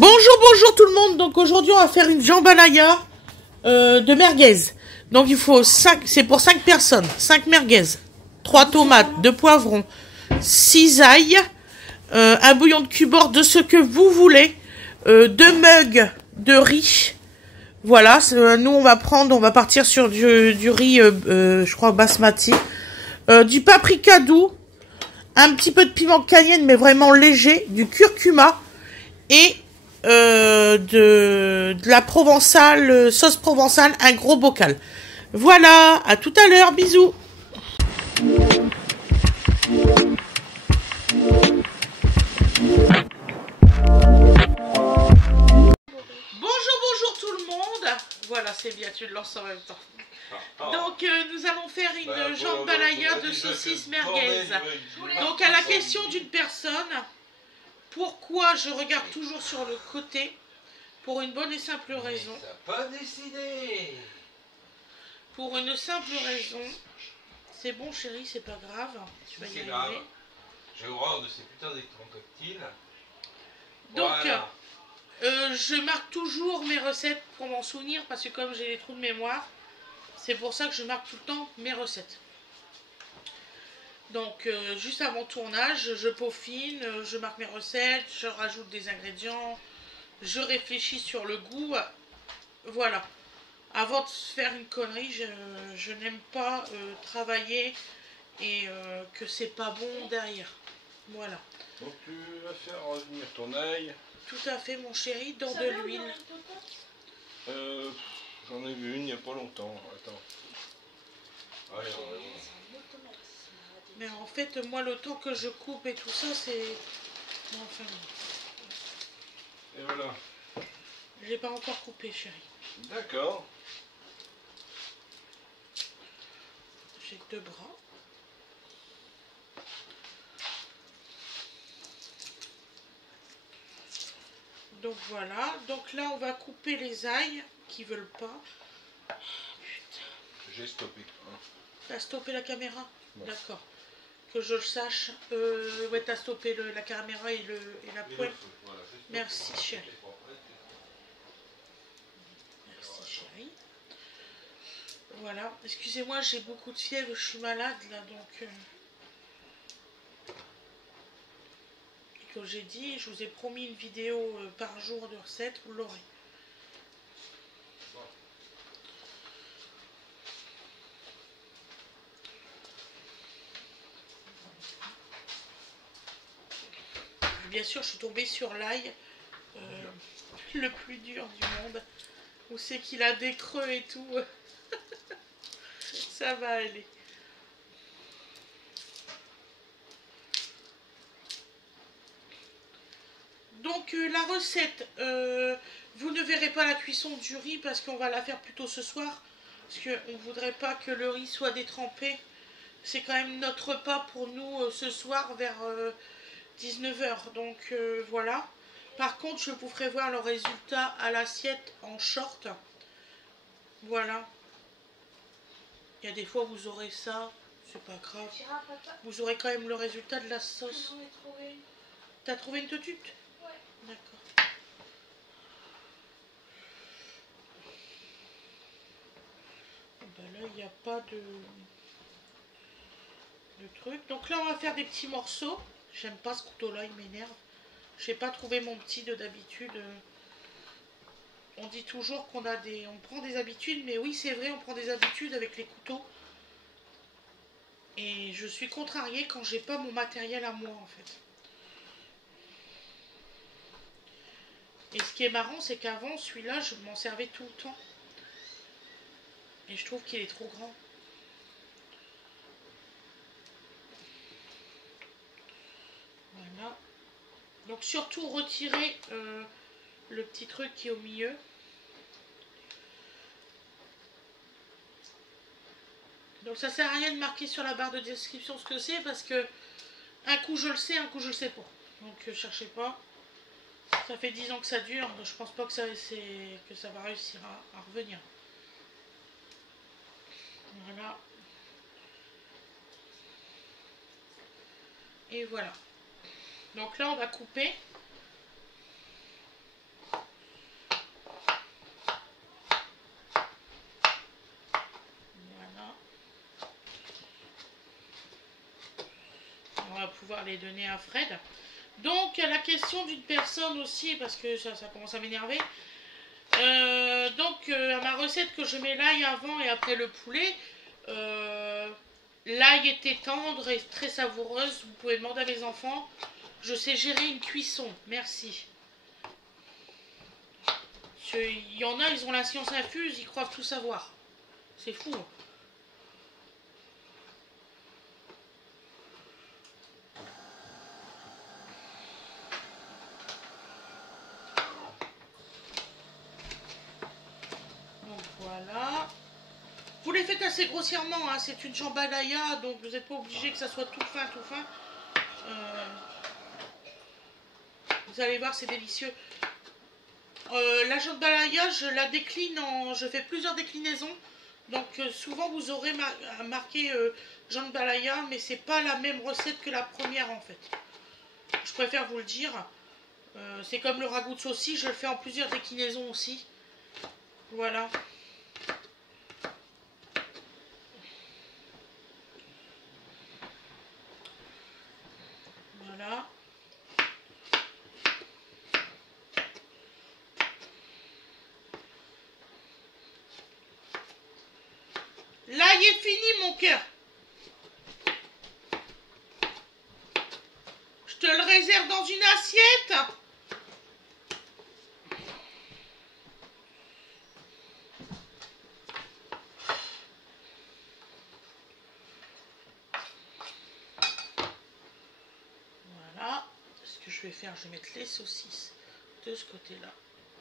Bonjour tout le monde. Donc aujourd'hui on va faire une jambalaya de merguez. Donc il faut 5, c'est pour 5 personnes, 5 merguez, 3 tomates, 2 poivrons, 6 ail, un bouillon de cubord de ce que vous voulez, 2 mugs de riz. Voilà, nous on va partir sur du riz, je crois basmati, du paprika doux, un petit peu de piment cayenne mais vraiment léger, du curcuma et de la provençale, sauce provençale, un gros bocal. Voilà, à tout à l'heure, bisous. Bonjour tout le monde. Voilà, c'est bien, tu le lances en même temps. Donc nous allons faire une jambalaya de saucisses merguez. Donc à la question d'une personne, pourquoi je regarde toujours sur le côté? Pour une bonne et simple raison. Pas décidé. Pour une simple raison. C'est bon chérie, c'est pas grave. Tu vas y arriver. J'ai horreur de ces putains d'écrans tactiles. Donc, voilà. je marque toujours mes recettes pour m'en souvenir parce que comme j'ai des trous de mémoire, c'est pour ça que je marque tout le temps mes recettes. Donc, juste avant le tournage, je peaufine, je marque mes recettes, je rajoute des ingrédients, je réfléchis sur le goût. Voilà. Avant de faire une connerie, je n'aime pas travailler et que c'est pas bon derrière. Voilà. Donc tu vas faire revenir ton ail. Tout à fait mon chéri, dans de l'huile. J'en ai vu une il n'y a pas longtemps. Attends. Ouais, Mais en fait, moi le temps que je coupe et tout ça, c'est... Bon, enfin... Et voilà. Je l'ai pas encore coupé chéri. D'accord. J'ai que 2 bras. Donc voilà, donc là on va couper les ails qui veulent pas. J'ai stoppé. Hein. T'as stoppé la caméra? Ouais. D'accord. Que je le sache. Ouais, t'as stoppé la caméra et la poêle. Voilà, merci chérie. Merci chérie. Voilà, excusez-moi, j'ai beaucoup de fièvre, je suis malade là, donc... Et comme j'ai dit, je vous ai promis une vidéo par jour de recettes, vous l'aurez. Bien sûr, je suis tombée sur l'ail, le plus dur du monde. Où c'est qu'il a des creux et tout. Ça va aller. Donc la recette, vous ne verrez pas la cuisson du riz parce qu'on va la faire plutôt ce soir. Parce qu'on ne voudrait pas que le riz soit détrempé. C'est quand même notre repas pour nous ce soir vers 19 h. Donc voilà. Par contre, je vous ferai voir le résultat à l'assiette en short. Voilà. Il y a des fois vous aurez ça, c'est pas grave. Vous aurez quand même le résultat de la sauce. T'as trouvé une totute? Ouais. D'accord. Ben là, il n'y a pas de truc. Donc là, on va faire des petits morceaux. J'aime pas ce couteau-là, il m'énerve. J'ai pas trouvé mon petit de d'habitude. On dit toujours qu'on a on prend des habitudes, mais oui, c'est vrai, on prend des habitudes avec les couteaux. Et je suis contrariée quand j'ai pas mon matériel à moi, en fait. Et ce qui est marrant, c'est qu'avant, celui-là, je m'en servais tout le temps. Et je trouve qu'il est trop grand. Voilà. Donc surtout retirer le petit truc qui est au milieu. Donc ça sert à rien de marquer sur la barre de description ce que c'est parce que un coup je le sais, un coup je le sais pas. Donc cherchez pas. Ça fait 10 ans que ça dure, donc je pense pas que ça va réussir à revenir. Voilà. Et voilà. Donc là on va couper. les donner à Fred. Donc, la question d'une personne aussi, parce que ça commence à m'énerver. À ma recette que je mets l'ail avant et après le poulet, l'ail était tendre et très savoureuse. Vous pouvez demander à mes enfants. Je sais gérer une cuisson. Merci. Il y en a, ils ont la science infuse, ils croient tout savoir. C'est fou. Donc voilà. Vous les faites assez grossièrement, hein. C'est une jambalaya, donc vous n'êtes pas obligé que ça soit tout fin, tout fin. Vous allez voir, c'est délicieux. La jambalaya, je la décline je fais plusieurs déclinaisons. Donc souvent vous aurez marqué jambalaya, mais c'est pas la même recette que la première en fait. Je préfère vous le dire. C'est comme le ragoût de saucisse, je le fais en plusieurs déclinaisons aussi. Voilà. Voilà. L'ail est fini, mon cœur. Je te le réserve dans une assiette. Voilà. Ce que je vais faire, je vais mettre les saucisses de ce côté-là.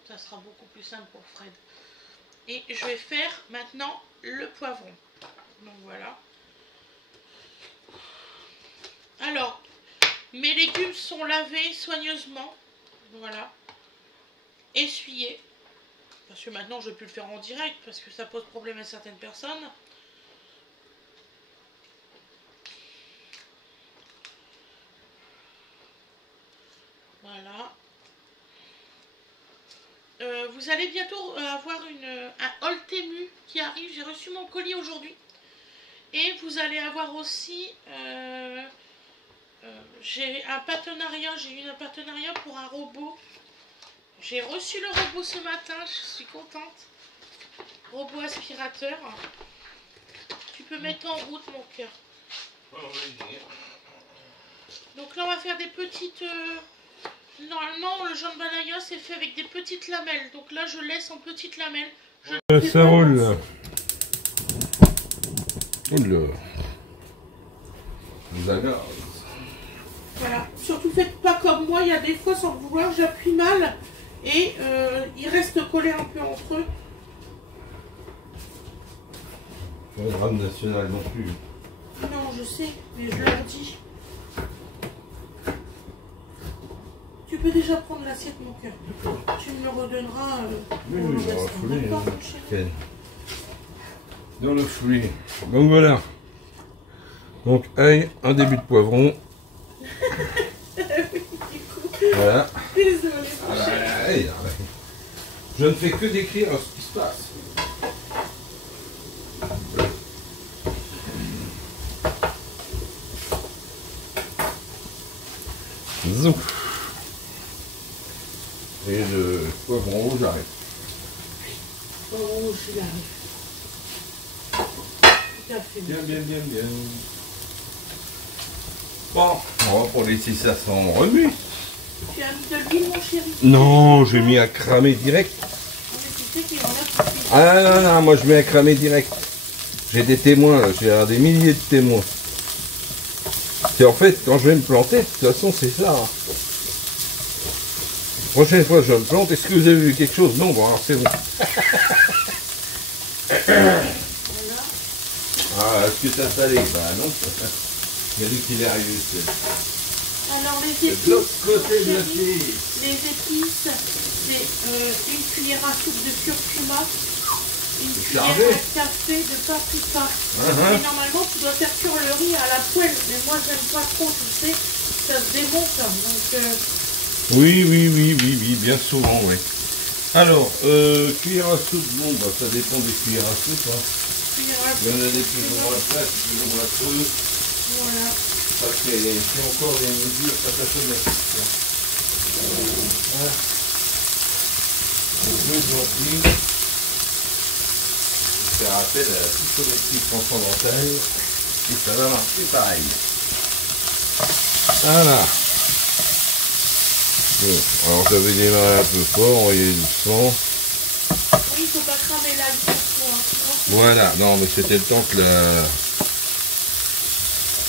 Ça sera beaucoup plus simple pour Fred. Et je vais faire maintenant le poivron. Donc voilà. Alors, mes légumes sont lavés soigneusement. Voilà. Essuyés. Parce que maintenant, je ne peux plus le faire en direct parce que ça pose problème à certaines personnes. Voilà. Vous allez bientôt avoir un haul Temu qui arrive. J'ai reçu mon colis aujourd'hui. Et vous allez avoir aussi... j'ai un partenariat. J'ai eu un partenariat pour un robot. J'ai reçu le robot ce matin. Je suis contente. Robot aspirateur. Tu peux mettre en route, mon cœur. Donc là, on va faire des petites... Normalement, le jambalaya, c'est fait avec des petites lamelles. Donc là, je laisse en petites lamelles. Ça roule là. Oula. Ça gaz. Voilà. Surtout, faites pas comme moi. Il y a des fois, sans le vouloir, j'appuie mal. Et ils restent collés un peu entre eux. Pas le drame national non plus. Non, je sais, mais je leur dis. Tu peux déjà prendre l'assiette, mon cœur. Tu me le redonneras. Oui, pour le dans le restant. foulée, D'accord, hein. mon chéri. Dans le fruit. Donc voilà. Donc ail, un début de poivron. Voilà. Désolée, mon Ah, chéri. allez, je ne fais que décrire ce qui se passe. Zou. Et le poivron rouge arrive. Oh, j'y arrive. Tout à fait. Bien. Bon, on va pour laisser ça sans remue. Tu as mis de l'huile, mon chéri? Non, j'ai mis à cramer direct. Mais tu sais qu'il y en a qui font- Ah non, moi je mets à cramer direct. J'ai des témoins, là, j'ai des milliers de témoins. C'est en fait, quand je vais me planter, de toute façon c'est ça. Hein. Prochaine fois je me plante, est-ce que vous avez vu quelque chose? Non, bon alors c'est bon. Voilà. Ah, est-ce que t'as salé? Bah non. Il a dit qu'il est arrivé. Alors, les De épices, l'autre côté de la chéri, fille. les épices, c'est une cuillère à soupe de curcuma, une cuillère chargé. à café de paprika. Mais normalement, tu dois faire cuire le riz à la poêle. Mais moi, j'aime pas trop, tu sais, ça se démonte. Donc, Oui, bien souvent, oui. Alors, cuillère à soupe, bon, bah, ça dépend des cuillères à soupe. Hein. cuillère à Il y en a soupe, des plus ou moins plates, plus ou moins creuses. voilà. C'est encore des mesures catastrophiques. Voilà. Donc, nous, gentil. Faire appel à la psychométrie transcendantale et ça va marcher pareil. Voilà. Bon, alors j'avais démarré un peu fort, on y est doucement. Oui, il faut pas cramer la vie trop, hein, sinon... Voilà, non mais c'était le temps que la...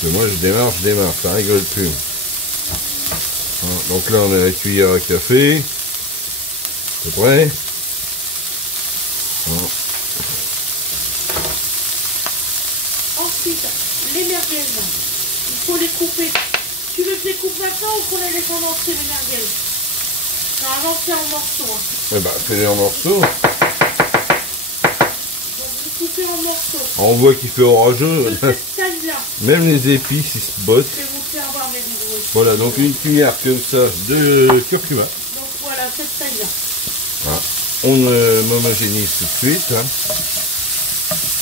Que moi je démarre, ça rigole plus. Hein, donc là on a la cuillère à café. C'est prêt. Hein. Ensuite, les merguez, il faut les couper. Tu veux que je les coupe maintenant ou qu'on les laisse en entier, les merguez? Normalement, c'est en morceaux. Hein. Eh ben, fais-les en morceaux. Donc, vous coupez en morceaux. On voit qu'il fait orageux. De cette taille-là. Même les épices, ils se bottent. Je vais vous faire voir mes vidéos. Voilà, donc une cuillère comme ça de curcuma. Donc voilà, cette taille-là. Voilà. On homogénise tout de suite. Hein.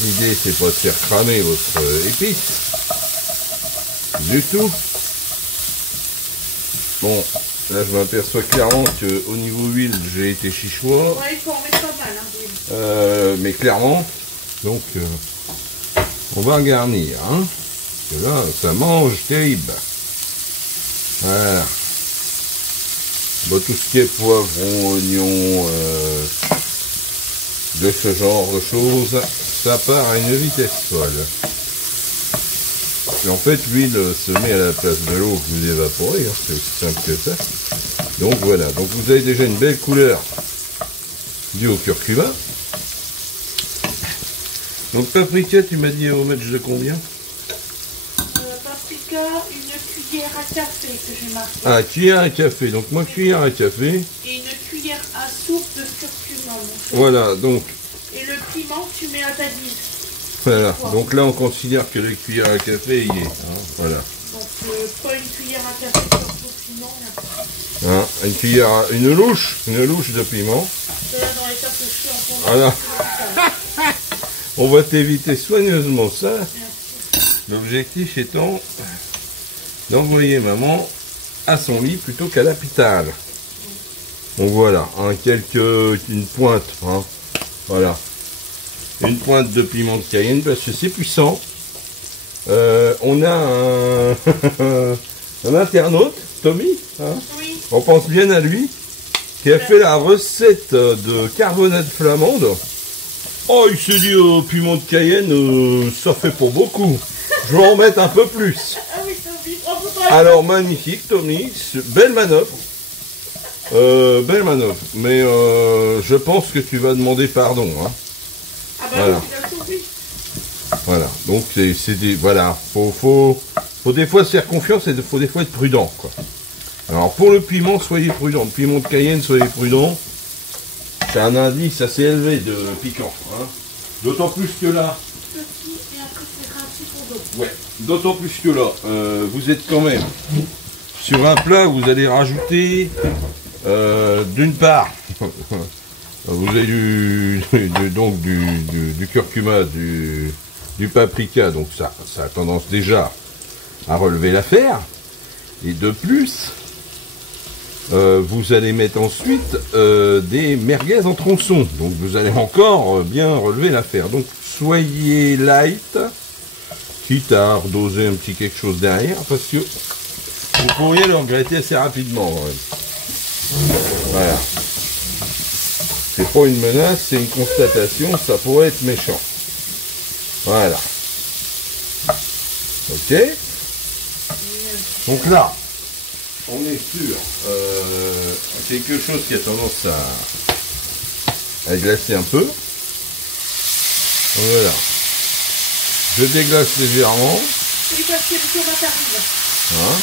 L'idée, c'est pas de faire cramer votre épice. Du tout. Bon, là je m'aperçois clairement qu'au niveau huile, j'ai été chichois. Ouais, il faut en mettre pas mal, hein, mais clairement, donc on va garnir. Hein, parce que là, ça mange terrible. Voilà. Bon, tout ce qui est poivron, oignon, de ce genre de choses, ça part à une vitesse folle. Et en fait, l'huile se met à la place de l'eau que vous évaporez, hein, c'est aussi simple que ça. Donc voilà, donc vous avez déjà une belle couleur due au curcuma. Donc paprika, tu m'as dit au match de combien? Paprika, une cuillère à café que j'ai marqué. Ah, cuillère à café, donc moi cuillère à café. Et une cuillère à soupe de curcuma, mon frère. Voilà, donc... Et le piment, tu mets à ta guise. Voilà, donc là on considère que la cuillère à café y est. Hein, voilà. Donc pas une cuillère à café sur le piment. Hein, une cuillère, une louche de piment. Cela dans l'état que je suis en fond. Voilà. On va t'éviter soigneusement ça. L'objectif étant d'envoyer maman à son lit plutôt qu'à l'hôpital. Donc voilà, hein, une pointe. Hein, voilà. Une pointe de piment de Cayenne parce que c'est puissant. On a un internaute, Tommy, hein, oui. On pense bien à lui, qui a fait la recette de carbonade flamande. Oh, il s'est dit piment de Cayenne, ça fait pour beaucoup. Je vais en mettre un peu plus. Ah oui, Tommy, bravo. Alors magnifique, Tommy, belle manœuvre. Belle manœuvre. Mais je pense que tu vas demander pardon. Hein. Ah bah Voilà. oui, tu l'as sauvé. Voilà, donc c'est des... Voilà, faut des fois se faire confiance et faut des fois être prudent, quoi. Alors pour le piment, soyez prudent. Le piment de Cayenne, soyez prudent. C'est un indice assez élevé de piquant. Hein. D'autant plus que là... Petit, et après tu mettras un petit peu d'eau. Ouais, d'autant plus que là, vous êtes quand même sur un plat où vous allez rajouter, d'une part... Vous avez du curcuma, du paprika, donc ça a tendance déjà à relever l'affaire. Et de plus, vous allez mettre ensuite des merguez en tronçons. Donc vous allez encore bien relever l'affaire. Donc soyez light, quitte à redoser un petit quelque chose derrière, parce que vous pourriez le regretter assez rapidement. Voilà. C'est pas une menace, c'est une constatation, ça pourrait être méchant. Voilà. Ok. Donc là, on est sur quelque chose qui a tendance à glacer un peu. Voilà. Je déglace légèrement. Oui, parce que le tomate arrive. Hein.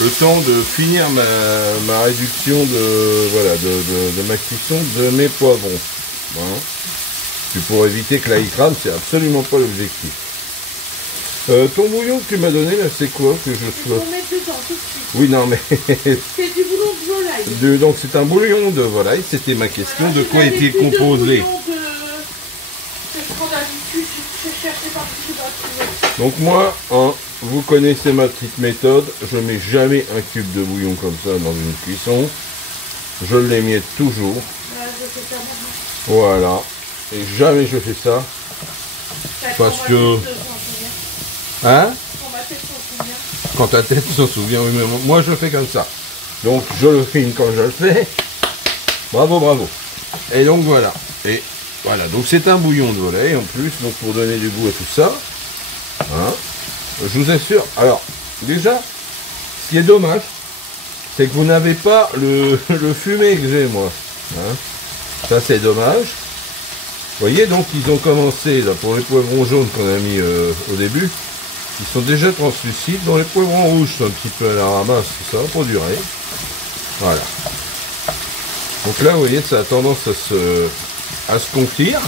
Le temps de finir ma réduction de ma cuisson de mes poivrons. Hein. Puis pour éviter que l'ail crame, c'est absolument pas l'objectif. Ton bouillon que tu m'as donné là, c'est quoi que je sois? Il faut mettre dedans tout de suite. Oui, non mais C'est du bouillon de volaille. donc c'est un bouillon de volaille. C'était ma question. De quoi est-il composé? C'est trop d'habitude, je cherche les parties. Donc moi, vous connaissez ma petite méthode. Je mets jamais un cube de bouillon comme ça dans une cuisson. Je l'émiette toujours. Ouais, je fais ça maintenant. Voilà. Et jamais je fais ça. Parce que... Hein? Quand ma tête s'en souvient. Quand ta tête s'en souvient, oui, mais moi je fais comme ça. Donc je le filme quand je le fais. Bravo, bravo. Et donc voilà. Et voilà, donc c'est un bouillon de volaille en plus, donc pour donner du goût à tout ça. Hein, je vous assure. Alors, déjà, ce qui est dommage, c'est que vous n'avez pas le fumet que j'ai moi. Hein, ça c'est dommage. Vous voyez, donc ils ont commencé, là, pour les poivrons jaunes qu'on a mis au début, ils sont déjà translucides. Dans les poivrons rouges, sont un petit peu à la ramasse, ça va pas durer. Voilà. Donc là, vous voyez, ça a tendance à se confire.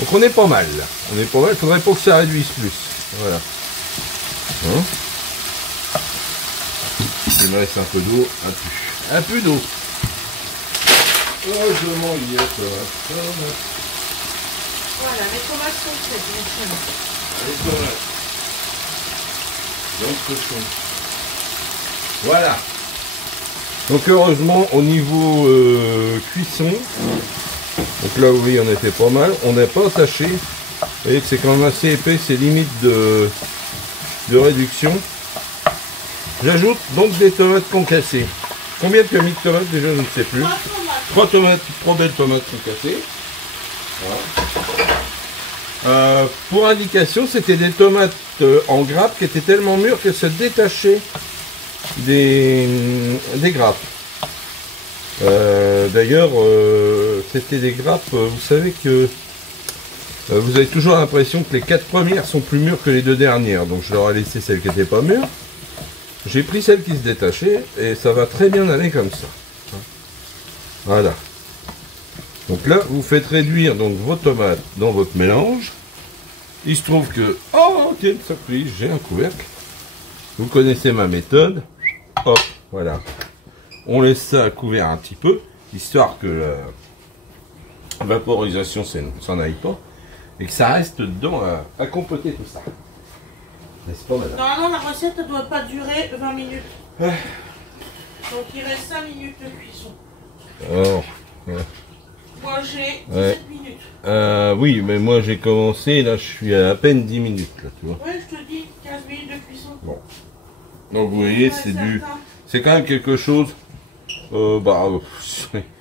Donc on est pas mal, là. On est pas mal, il faudrait pas que ça réduise plus. Voilà. Hein, il me reste un peu d'eau, un peu d'eau. Heureusement, il y a ça. Voilà, les tomates sont faites maintenant. Les tomates. Donc cochon. Voilà. Donc heureusement au niveau cuisson, donc là vous voyez on était pas mal, on n'a pas attaché. Vous voyez que c'est quand même assez épais, c'est limite de réduction. J'ajoute donc des tomates concassées. Combien de mis de tomates déjà je ne sais plus. 3 tomates, 3 belles tomates concassées. Voilà. Pour indication, c'était des tomates en grappes qui étaient tellement mûres qu'elles se détachaient des grappes. D'ailleurs, c'était des grappes, vous savez que vous avez toujours l'impression que les 4 premières sont plus mûres que les 2 dernières. Donc je leur ai laissé celles qui n'étaient pas mûres. J'ai pris celles qui se détachaient et ça va très bien aller comme ça. Voilà. Donc là, vous faites réduire donc vos tomates dans votre mélange. Il se trouve que... Oh, quelle surprise, j'ai un couvercle. Vous connaissez ma méthode. Hop, voilà. On laisse ça à couvert un petit peu, histoire que la vaporisation s'en aille pas. Et que ça reste dedans à compoter tout ça. N'est-ce pas, madame? Normalement, la recette ne doit pas durer 20 minutes. Donc il reste 5 minutes de cuisson. Alors, Moi j'ai 17 minutes. oui, mais moi j'ai commencé, là je suis à peine 10 minutes, là, tu vois. Ouais, je te dis, 15 minutes de cuisson. Bon. Donc vous voyez, c'est du... C'est quand même quelque chose...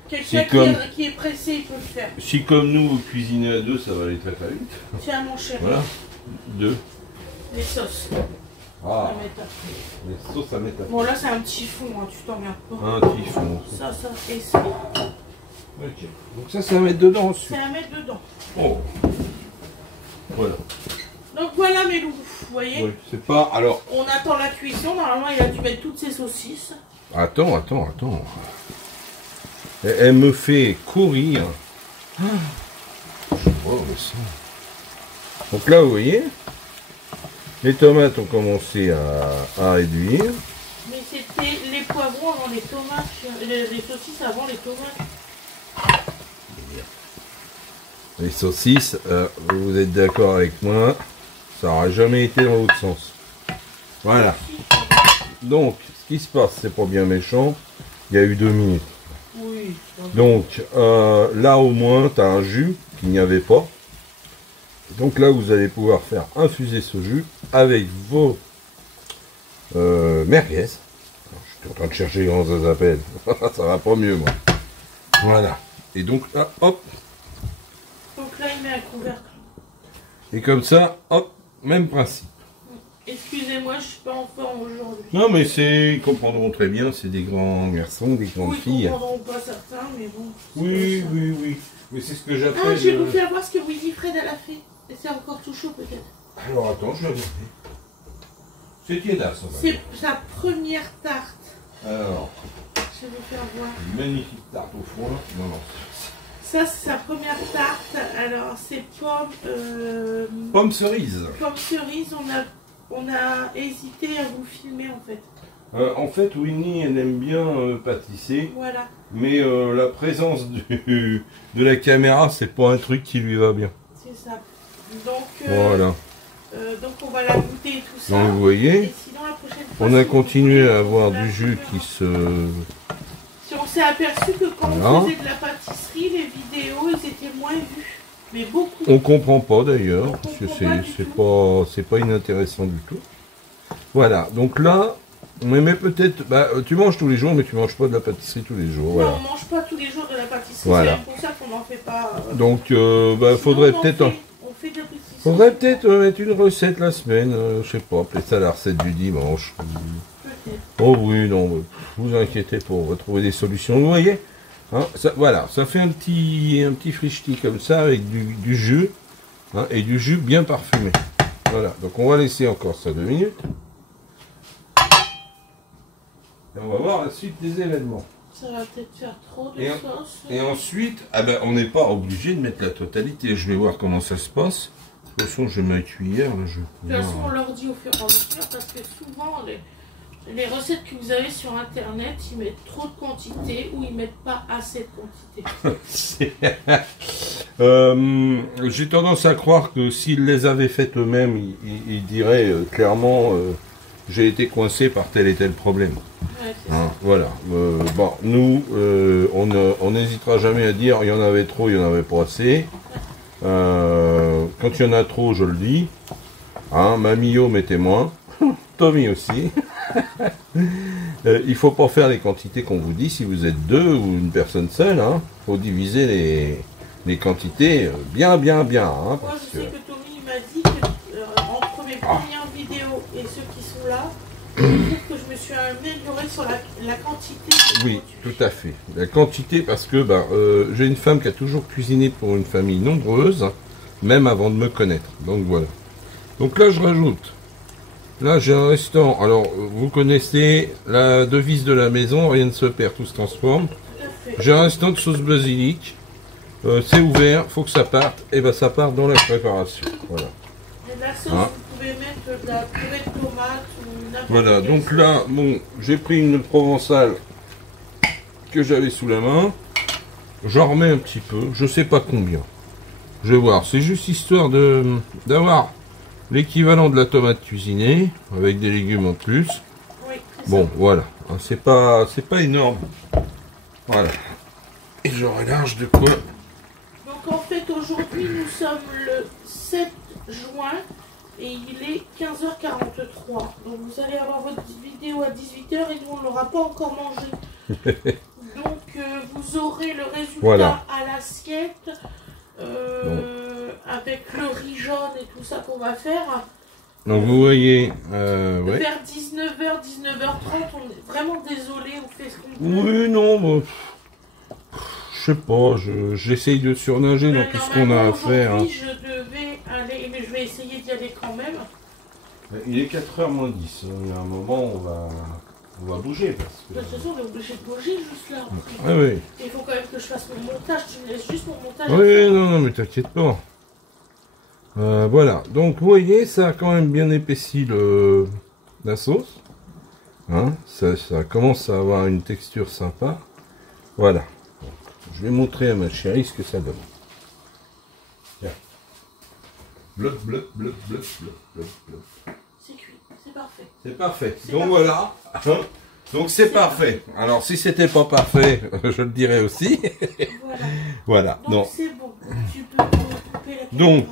Quelqu'un qui est pressé, il peut le faire. Si comme nous, vous cuisinez à 2, ça va aller très très vite. Tiens mon chéri. Voilà. 2. Les sauces. Ah, À mettre après. les sauces à mettre à... Bon là c'est un petit fond, hein, tu t'emmerdes pas. Un petit fond. Ça et ça. Ok. Donc ça, c'est à mettre dedans ensuite. C'est à mettre dedans. Oh. Voilà. Donc voilà mes loups, vous voyez. Oui, c'est pas... Alors... On attend la cuisson, normalement il a dû mettre toutes ses saucisses. Attends. Elle me fait courir. Je vois le sang. Donc là, vous voyez, les tomates ont commencé à réduire. Mais c'était les poivrons avant les tomates, les saucisses avant les tomates. Les saucisses, vous êtes d'accord avec moi, ça n'aurait jamais été dans l'autre sens. Voilà. Donc, ce qui se passe, c'est pas bien méchant, il y a eu 2 minutes. Oui. Donc, là au moins, tu as un jus qu'il n'y avait pas. Donc là, vous allez pouvoir faire infuser ce jus avec vos merguez. Alors, je suis en train de chercher comment ça s'appelle. Ça va pas mieux, moi. Voilà. Et donc là, hop. Donc là, il met un couvercle. Et comme ça, hop, même principe. Excusez-moi, je suis pas en forme aujourd'hui. Non, mais ils comprendront très bien. C'est des grands garçons, des grandes filles. Ils comprendront pas certains, mais bon. Oui. Mais c'est ce que j'appelle... Ah, je vais vous faire voir ce que Winifred elle a fait. Et c'est encore tout chaud peut-être. Alors attends, je vais regarder. C'est tiédasse, on va C'est dire. sa première tarte. Alors, Je vais vous faire voir. une magnifique tarte au foin. Non. Ça, c'est sa première tarte. Alors, c'est pommes. Pomme cerise. Pommes cerises. On a hésité à vous filmer en fait. En fait, Winnie, elle aime bien pâtisser. Voilà. Mais la présence de la caméra, c'est pas un truc qui lui va bien. C'est ça. Donc, Voilà. Donc on va la goûter et tout ça. Donc vous voyez, Et sinon, la prochaine fois, on a si continué vous à avoir voulez, du jus qui se... Si on s'est aperçu que quand Voilà. on faisait de la pâtisserie, les vidéos, ils étaient moins vus. Mais beaucoup. On comprend pas d'ailleurs, On parce que comprend pas du c'est pas inintéressant du tout. Voilà, donc là, on met peut-être... Bah, tu manges tous les jours, mais tu manges pas de la pâtisserie tous les jours. Voilà. Non, on mange pas tous les jours de la pâtisserie. Voilà. C'est pour ça qu'on n'en fait pas. Donc, Sinon, faudrait on peut-être... On fait de la pâtisserie. Faudrait peut-être mettre une recette la semaine, je sais pas, appeler ça la recette du dimanche. Peut-être. Oh oui, non, vous inquiétez pas, on va trouver des solutions, vous voyez hein, ça, voilà, ça fait un petit frichti comme ça avec du jus, hein, et du jus bien parfumé. Voilà, donc on va laisser encore ça 2 minutes. Et on va voir la suite des événements. Ça va peut-être faire trop de Et, sauce. et ensuite, ah ben, on n'est pas obligé de mettre la totalité, je vais voir comment ça se passe. De toute façon, je mets ma cuillère. Là, je vais De toute façon, pouvoir... on leur dit au fur et à mesure parce que souvent, les recettes que vous avez sur internet, ils mettent trop de quantité ou ils mettent pas assez de quantité. J'ai tendance à croire que s'ils les avaient faites eux-mêmes, ils diraient clairement j'ai été coincé par tel et tel problème. Ouais, c'est Hein, voilà. Bon, nous, on n'hésitera jamais à dire il y en avait trop, il y en avait pas assez. Quand il y en a trop, je le dis. Hein, Mamio mettait moins. Tommy aussi. Il faut pas faire les quantités qu'on vous dit si vous êtes 2 ou une personne seule. Hein. Faut diviser les quantités bien. Hein, Moi, parce je sais que Tommy m'a dit que entre mes premières vidéos et ceux qui sont là, je trouve que je me suis améliorée sur la quantité. Oui, tout à fait. La quantité, parce que j'ai une femme qui a toujours cuisiné pour une famille nombreuse, même avant de me connaître. Donc voilà. Donc là, je rajoute. Là, j'ai un restant. Alors, vous connaissez la devise de la maison, rien ne se perd, tout se transforme. J'ai un restant de sauce basilic. C'est ouvert, faut que ça parte. Et ben, ça part dans la préparation. Voilà. Et la sauce, Hein. vous pouvez mettre de la purée de tomate ou n'importe Voilà, quelle donc sauce. là, bon, j'ai pris une provençale que j'avais sous la main. J'en remets un petit peu, je sais pas combien. Je vais voir, c'est juste histoire d'avoir l'équivalent de la tomate cuisinée, avec des légumes en plus. Oui, c'est Bon, ça. voilà, hein, c'est pas énorme. Voilà. Et j'aurai large de quoi. Donc en fait, aujourd'hui, nous sommes le 7 juin et il est 15h43. Donc vous allez avoir votre vidéo à 18h et nous, on l'aura pas encore mangé. Donc vous aurez le résultat Voilà. à l'assiette avec le riz jaune et tout ça qu'on va faire. Donc vous voyez, ouais. Vers 19h, 19h30, on est vraiment désolé, on fait ce qu'on peut. Oui, non, bah, je sais pas, j'essaye de surnager dans tout ce qu'on a à faire. Hein. Aujourd'hui, je devais aller, mais je vais essayer d'y aller quand même. Il est 4h moins 10, il y a un moment on va bouger parce De toute que... façon, on est obligé de bouger juste là. Ah oui. Il faut quand même que je fasse mon montage. Tu me laisses juste mon montage. Oui, non, mais t'inquiète pas. Voilà, donc vous voyez, ça a quand même bien épaissi la sauce. Hein, ça commence à avoir une texture sympa. Voilà. Donc, je vais montrer à ma chérie ce que ça donne. Tiens. Blop, blop, blop, blop, blop, blop, blop. C'est cuit, c'est parfait. C'est parfait. C'est Donc parfait. voilà. Donc c'est parfait. Alors si c'était pas parfait, je le dirais aussi. Voilà. Voilà. Donc Non. c'est bon. Tu peux couper la caméra. Donc,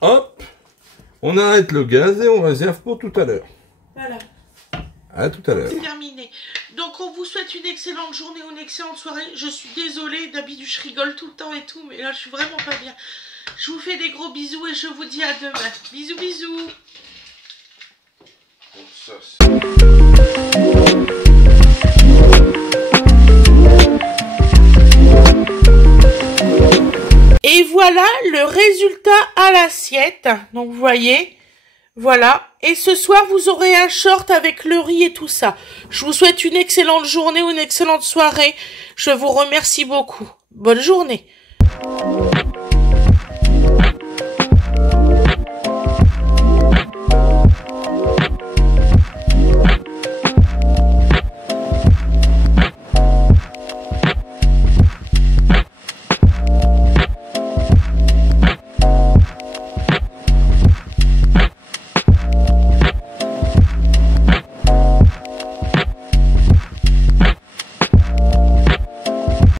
hop, on arrête le gaz et on réserve pour tout à l'heure. Voilà. À tout à l'heure. C'est terminé. Donc on vous souhaite une excellente journée ou une excellente soirée. Je suis désolée, d'habitude je rigole tout le temps et tout, mais là je suis vraiment pas bien. Je vous fais des gros bisous et je vous dis à demain. Bisous, bisous. Et voilà le résultat à l'assiette. Donc vous voyez, voilà. Et ce soir vous aurez un short avec le riz et tout ça. Je vous souhaite une excellente journée ou une excellente soirée. Je vous remercie beaucoup. Bonne journée.